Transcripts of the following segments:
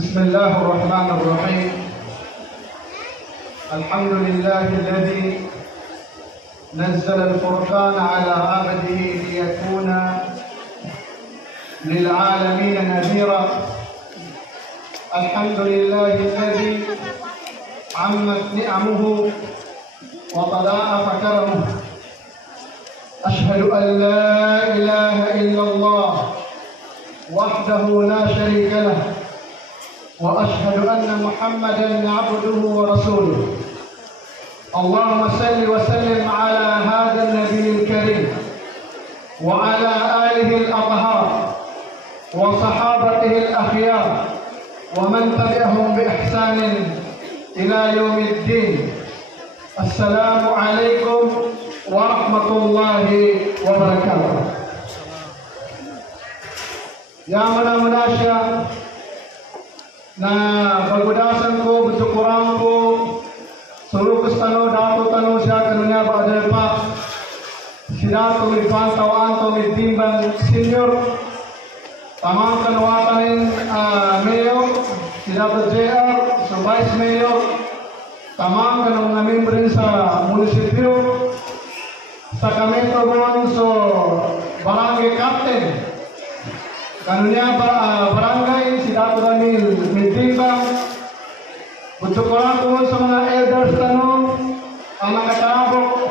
بسم الله الرحمن الرحيم. الحمد لله الذي نزل الفرقان على عبده ليكون للعالمين نذيرا. الحمد لله الذي عمت نعمه وتضاعف كرمه. أشهد أن لا إله إلا الله وحده لا شريك له، وأشهد أن محمدا عبده ورسوله. اللهم صل وسلم على هذا النبي الكريم وعلى آله الأطهار وصحابته الأخيار ومن تبعهم بإحسان إلى يوم الدين. السلام عليكم ورحمة الله وبركاته. Ya mana-manasya na pagbudasan ko, bersyukuran ko, seluruh kestano, dato tano siya kanunya ba'dal pak, sidato Irfan Tawaan to Timbang Senior, tamang kanwatanin Mayor, sidato JR, sa Vice Mayor, tamang kanong namin rin sa munisipyo, sa kami togon so barangay captain, kanunya barangay sidato Daniel Timbang. Bersyukuran ko sa mga elders tanong ang nakatabok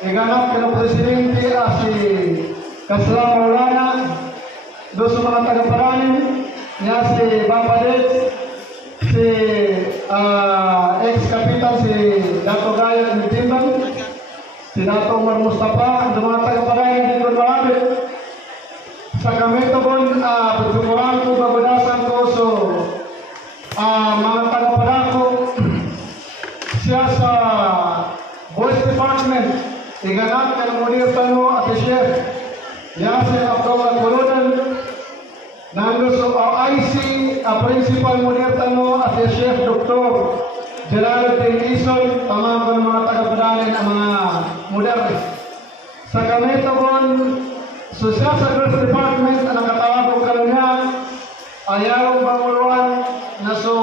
iganap kina Presidente si Kasla Maulana, do sa mga taga-paranin niya si Bapadet, si ex-kapitan si Dato Gayat Timbang, si Dato Umar Mustafa, do mga taga-paranin dito marami. Sa kami ito po, bersyukuran ko, bagudasan ko so mga taga-parako siya sa Voice Department, iganap ka ng Munir Tano at Chef Yasir Abdullah Kulunan, nando sa OIC Principal Munir Tano at Chef Dr. Jalaluddin Ison, tamang ko ng mga taga-padanin ang mga moderno. Sa Kametabon, so siya sa Girls Department, ang nakatawag ko niya, ayaw banguluan na so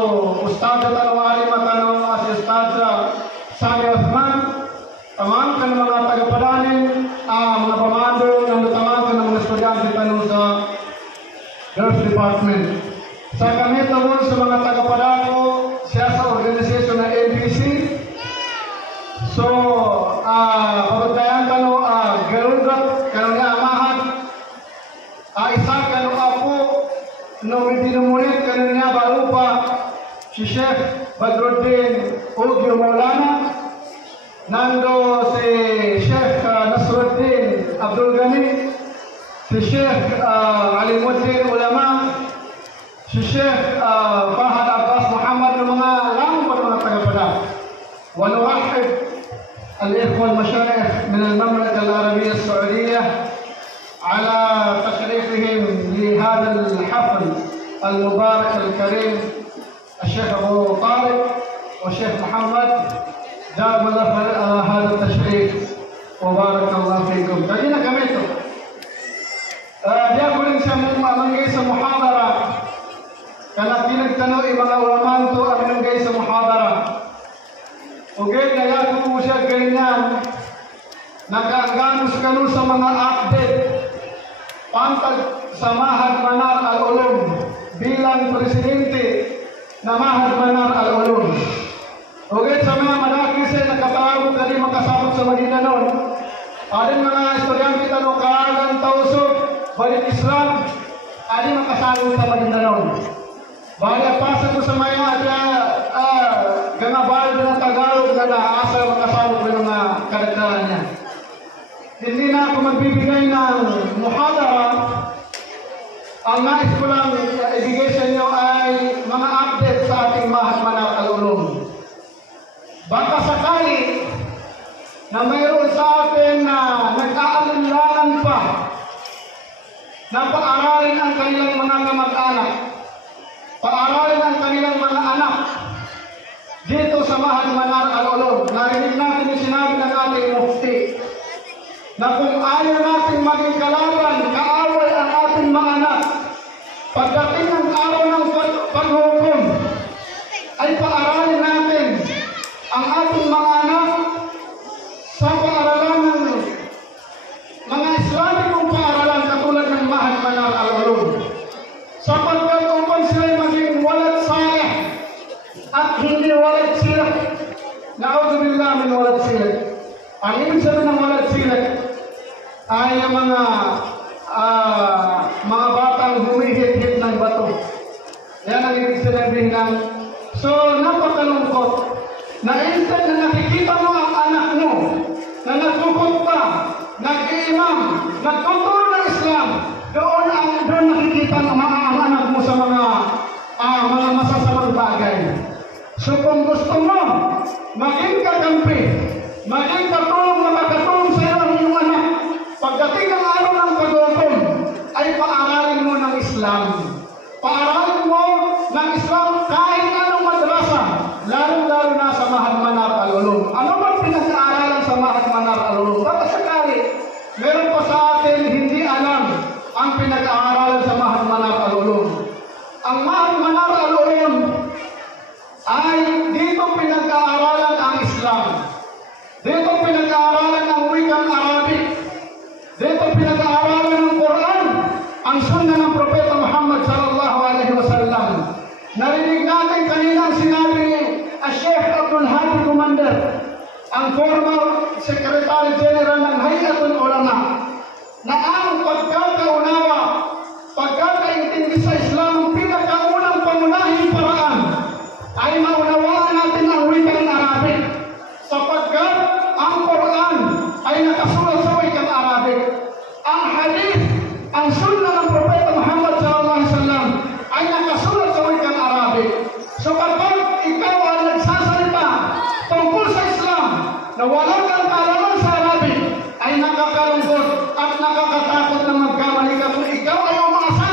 Ustad Tanong Alim at Tanong as Ustad Sami Osman, tamang ka ng mga taga-padanin, mga pamando, tamang ka ng mga estudyante tanong sa Girls Department. Sa kami tawon sa mga taga-padako, siya sa organisasyon na NPC. So, pagdayan tanong, garugat, kanong niya amahan, isa kanong apo, no dinumulit kanong niya balupa, si Sheikh Badruddin Ugyo Maulana, nando si Sheikh Nasruddin Abdul Ghani, si Sheikh Alimuddin Ulama, si Sheikh Fahad Abbas Muhammad ng mga langkot mga tagapada. ونرحب الإخوة المشايخ من المملكة العربية السعودية على تشريفهم لهذا الحفل المبارك الكريم، الشيخ أبو طارق والشيخ محمد، دام الله هذا التشريف وبارك الله فيكم. تجينا كميتو dia kuling sa manggay sa muhadara kana pinagtanaw mga ulaman to ang manggay sa muhadara. Okay, kaya kung siya ganyan, nakaganus kanu sa mga update, pantag sa Mahad Manar Al-Ulum bilang presidente na Mahad Manar Al-Ulum. Okay, sa mga malaki siya nakatawag kani makasabot sa Maguindanon. Adin mga estudyante tanong kaagan tausok, balik Islam, adin makasabot sa Maguindanon. Balik pasa ko sa mga gangabal ng Tagalog na naasa makasabot ng mga kadagdagan niya. Hindi na ako magbibigay ng muhadara. Ang nais ko lang ibigay sa inyo ay mga update sa ating Mahad Manar Al-Ulum. Baka sakali na mayroon sa atin na nag-aalinlangan pa na paaralin ang kanilang mga kamag-anak, paaralin ang kanilang mga anak dito sa Mahad Manar Al-Ulum. Narinig natin yung sinabi ng ating mufti na kung ayaw natin maging kalaban, kaaway ang ating mga anak, pagdating ng araw ng paghukom, Yan ang ibig sabihin ng, so napakalungkot na instead na nakikita mo ang anak mo na nagkukot pa, nag-iimam, nagtuturo ng Islam, doon nakikita ang anak mo sa mga masasamang bagay. So kung gusto mo maging kakampi, maging katulong na makatulong sa iyo ang iyong anak, pagdating ng araw ng pag-ukom, ay paaralin mo ng Islam. Paaralin mo ng Islam kahit anong madrasa, lalo-lalo na sa Mahad Manar Al-Ulum. Ano bang pinag-aaralan sa Mahad Manar Al-Ulum? Baka sakali, meron pa sa atin hindi alam ang pinag-aaralan sa Mahad Manar Al-Ulum. Ang Mahad Manar Al-Ulum ay dito pinag-aaralan ang Islam. Dito pinag-aaralan ang wikang Arabic. Dito pinag-aaralan ang Quran, ang Sunnah ng Propeta Muhammad sallallahu alaihi wasallam. Narinig natin kanina ang sinabi ni Sheikh Abdul Hadi Commander, ang former Secretary General ng Hayatul Ulama, na ang pagkakaunawa, pagkakaintindi sa Islam, ang pinakaunang pangunahing paraan ay maunawaan natin ang wikang Arabic, sapagkat ang Quran ay nakasulat sa wikang Arabic. Ang hadith, ang Sunnah ng Propeta Muhammad sallallahu alaihi wasallam ay nakasulat sa wikang Arabic. So kapag ikaw ay nagsasalita tungkol sa Islam na walang kang kaalaman sa Arabic, ay nakakalungkot at nakakatakot na magkamali ka kung ikaw ay umaasa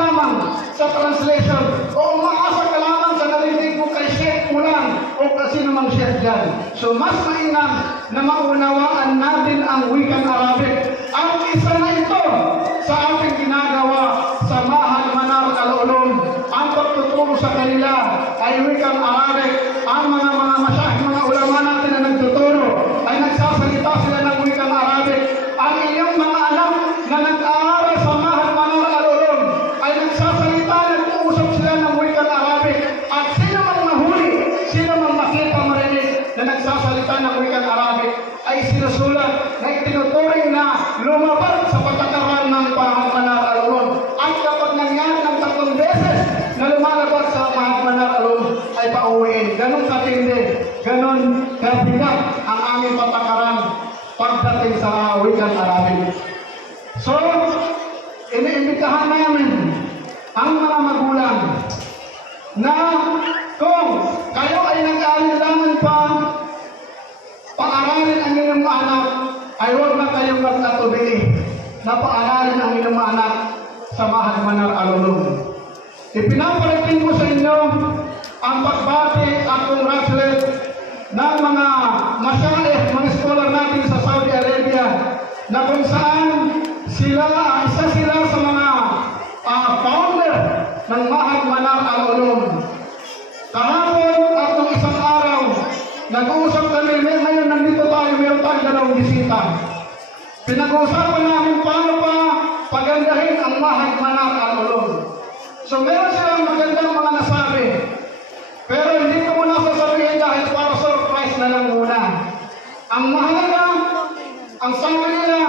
lamang sa translation o umaasa ka lamang sa narinig mo kay Sheikh Ulan o kasi namang Sheikh dyan. So mas mainam na maunawaan natin ang wikang Arabic. Ang isa na ito sa ating ginagawa sa Mahad Manar Al-Ulum, ang pagtuturo sa kanila ay wikang Arabic. Ang mga masyayikh, mga ulama natin na nagtuturo ay nagsasalita sila ng wikang Arabic. Ang inyong mga anak na nag-aaral sa Mahad Manar Al-Ulum ay nagsasalita, nag-uusap sila ng wikang Arabic. At sino mang mahuli, sino mang makita marinig na nagsasalita ng wikang Arabic ay sinusulat na itinuturing na lumabas sa patakaran ng Mahad Manar Al-Ulum. At kapag nangyari ng 3 beses na lumalabas sa Mahad Manar Al-Ulum ay pauwiin. Ganon katindi, ganon kabigat ang aming patakaran pagdating sa wikang Arabic. So, iniimbitahan namin ang mga magulang na kung kayo ay nag-aalilangan pa paaralin ang inyong mga anak, ay huwag na kayong magkatubili na paaralin ang inyong mga anak sa Mahad Manar Al-Ulum. Ipinaparating ko sa inyo ang pagbati at congratulate ng mga masyayikh, mga scholar natin sa Saudi Arabia, na kung saan isa sila sa mga founder ng Mahad Manar Al-Ulum. Kahapon at ng isang araw, nag-uusap kami, ngayon nandito tayo, meron tayong 2 bisita. Pinag-uusapan namin paano pa pagandahin ang Mahad Manar Al-Ulum. So meron silang magandang mga nasabi, pero hindi ko muna sasabihin dahil para surprise na lang muna. Ang mahalaga, ang sabi nila,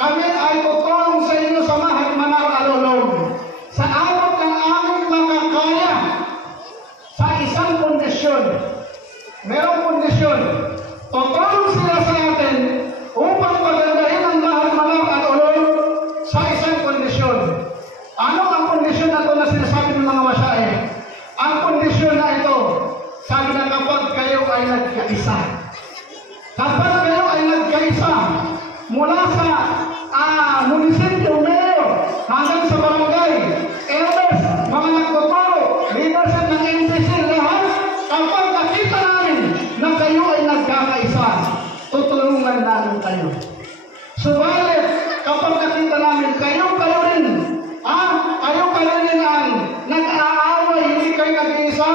kami ay tutulong sa inyo sa Mahad Manar Al-Ulum sa abot ng aming makakaya sa isang kondisyon. Merong kondisyon, tutulong sila sa atin upang pagandahin ang Mahad Manar Al-Ulum sa isang kondisyon. Ano ang kondisyon na ito na sinasabi ng mga masyayikh? Ang kondisyon na ito, sabi na kapag kayo ay nagkaisa. Kapag kayo ay nagkaisa, mula sa munisipyo, mayor, hanggang sa barangay, elders, mga nagtuturo, leadership ng NCC, lahat, kapag nakita namin na kayo ay nagkakaisa, tutulungan namin kayo. Subalit, kapag nakita namin kayo rin, kayo rin ang nag-aaway, hindi kayo nag-iisa,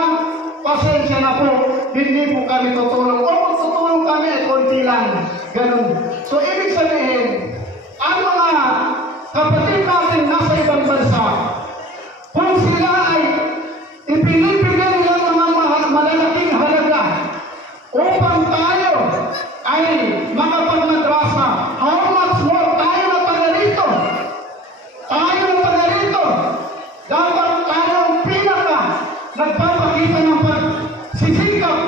pasensya na po, hindi po kami tutulong. O kung tutulong kami, ay konti lang. Ganun. So, ibig sabihin, ang mga kapatid natin nasa ibang bansa, kung sila ay ipinibigyan nila ng mga malalaking halaga upang tayo ay makapagmadrasa, how much more tayo na taga rito? Dapat tayo nagpapakita ng pagsisikap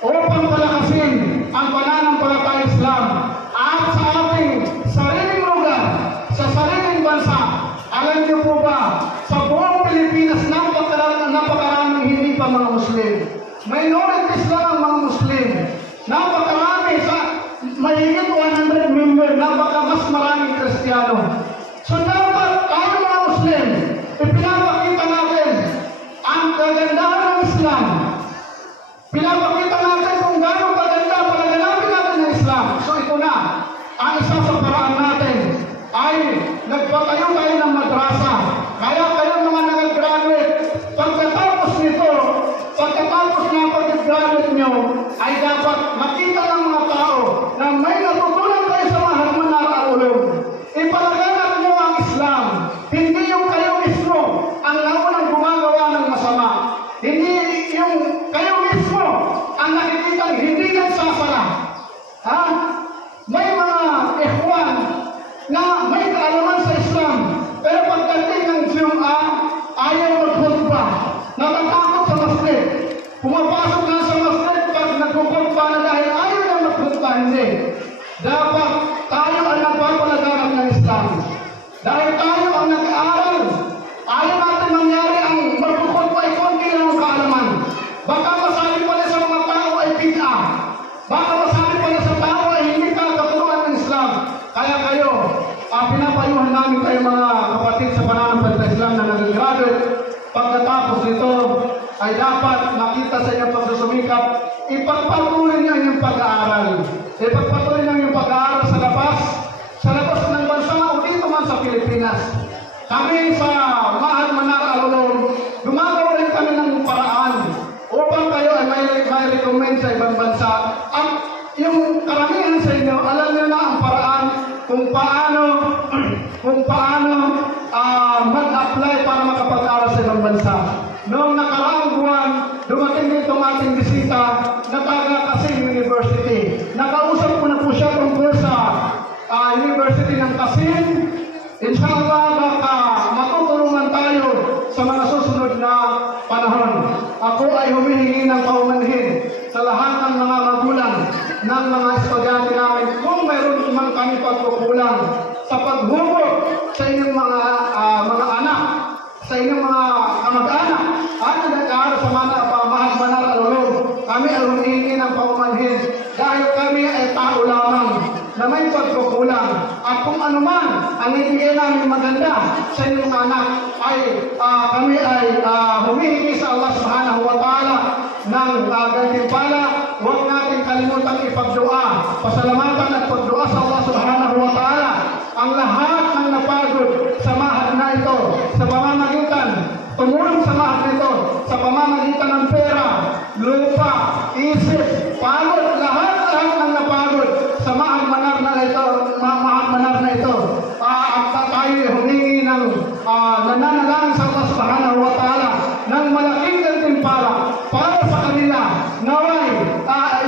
upang palakasin ang pananampalatayang Islam at sa ating sariling lugar, sa sariling bansa. Alam niyo po ba, sa buong Pilipinas, napakaraming hindi pa mga Muslim. Minorities lang ang mga Muslim. Napakarami, sa mahigit 100 member, mas maraming Kristiyano. So dapat tayo mga Muslim, ipinapakita natin ang kagandahan ng Islam. Pinapakita natin kung gano'ng kaganda palaganapin natin ng Islam. So ito na, ang isa sa paraan natin ay nagpatayo tayo ng madrasa. Kaya kayo mga nag-graduate, pagkatapos na pag-graduate nyo, ay dapat makita ng mga tao na may natutunan kayo sa mahal manaraulo. Ipalaganap nyo ang Islam. Hindi yung kayo mismo ang naunang gumagawa ng masama. Hindi yung kayo mismo ang nakikita hindi nagsasala. Ha? May mga ikhwan na may kaalaman sa Islam, pero pagdating ng Jum'ah, ayaw mag-khutbah. Natatakot sa masjid. Pumapasok na sa masjid pag nagkukhutbah na dahil ayaw na mag-khutbah. Hindi. Dapat tayo ang nagpapalaganap ng Islam. Dahil tayo ang nag-aaral. Ayaw natin mangyari ang magkukhutbah ay konti lang ang kaalaman. Baka masabi pala sa mga tao ay bid'ah. Baka masabi pala sa tao ay hindi ka katuruan ng Islam. Kaya kayo, pinapayuhan namin kayo mga kapatid sa pananampalatayang Islam na nag-graduate. Pagkatapos nito ay dapat makita sa inyong pagsusumikap, ipagpatuloy niyo inyong pag-aaral. Ipagpatuloy niyo yung pag-aaral sa labas ng bansa o dito man sa Pilipinas. Kami sa Mahad Manaraulo, gumagawa rin kami ng paraan upang kayo ay may recommend sa ibang bansa. At yung karamihan sa inyo, alam niyo na ang paraan kung paano mag-apply para makapag-aral sa ibang bansa. Noong nakaraang buwan, dumating dito ang ating bisita na taga Qasim University. Nakausap ko na po siya tungkol sa University ng Qasim. Inshallah, baka matutulungan tayo sa mga susunod na panahon. Ako ay humihingi ng paumanhin sa lahat ng mga magulang ng mga estudyante namin kung mayroon man kami pagkukulang sa paghugot sa inyong mga anak, sa inyong mga kamag-anak at nag-aaral sa Mahad Manaraulo. Kami ay humihingi ng paumanhin dahil kami ay tao lamang na may pagkukulang. At kung ano man ang ibigay namin maganda sa inyong anak, ay kami ay humihingi sa Allah Subhanahu wa Ta'ala ng gantimpala. Huwag natin kalimutan ipagdua, pasalamatan at pagdua sa Allah Subhanahu wa Ta'ala. Ang lahat ng napagod sa mahad na ito, sa pamamagitan, tumulong sa mahad nito, sa pamamagitan ng pera, lupa, isip, pagod, lahat ng napagod sa mahal manar na ito, at tayo humingi ng nananalangin sa Allah Subhanahu wa Ta'ala ng malaking gantimpala para sa kanila. Naway,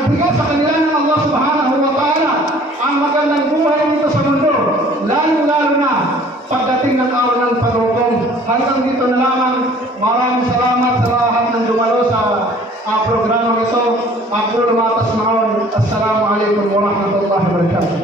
ibigay sa kanila ng Allah Subhanahu wa Ta'ala ang magandang buhay dito sa mundo, lalo na pagdating ng araw ng paghukom. Hanggang dito na lamang. Maraming salamat sa lahat ng dumalo sa programang ito. Ako lumatas maon. Assalamualaikum warahmatullahi wabarakatuh.